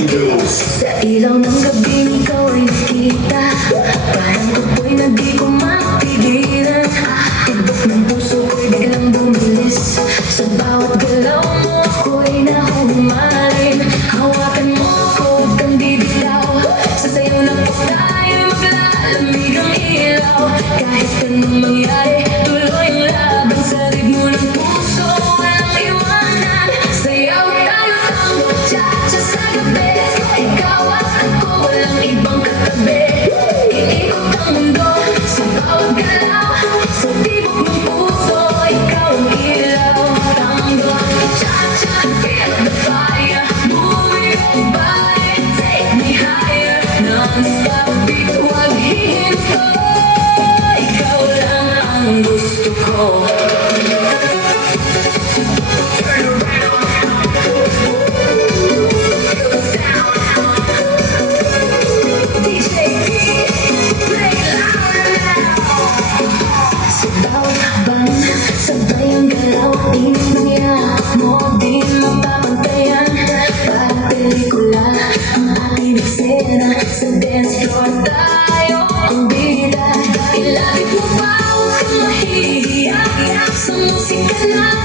Sa ilaw ng gabi, ikaw ay nakita. Parang apoy na di ko mapigilan. Tibok ng puso ko'y biglang bumilis. Sa bawat galaw mo ako'y nahumalin. Hawakan mo ako, huwag kang bibitaw. Sa sayo na po tayo'y maglalamig ang ilaw. Kahit anong mangyari, tuloy ang laban. Sa ritmo ng puso, walang iwanan. Sayaw tayo tango, cha-cha sa gabi. Ikaw at ako, walang ibang katabi. Iikot ang mundo sa bawat galaw. Sa tibok ng puso, ikaw ang ilaw. Tango, cha-cha, feel the fire. Moving your body, take me higher. Non-stop beat, huwag hihinto. Ikaw lang ang gusto ko. Sabay ang galaw, inangya mo, di mo papantayan. Parang pelikula, ang ating eksena. Sa dance floor tayo ang bida. Ilapit mo pa, huwag kang mahihiya. Sa musika lang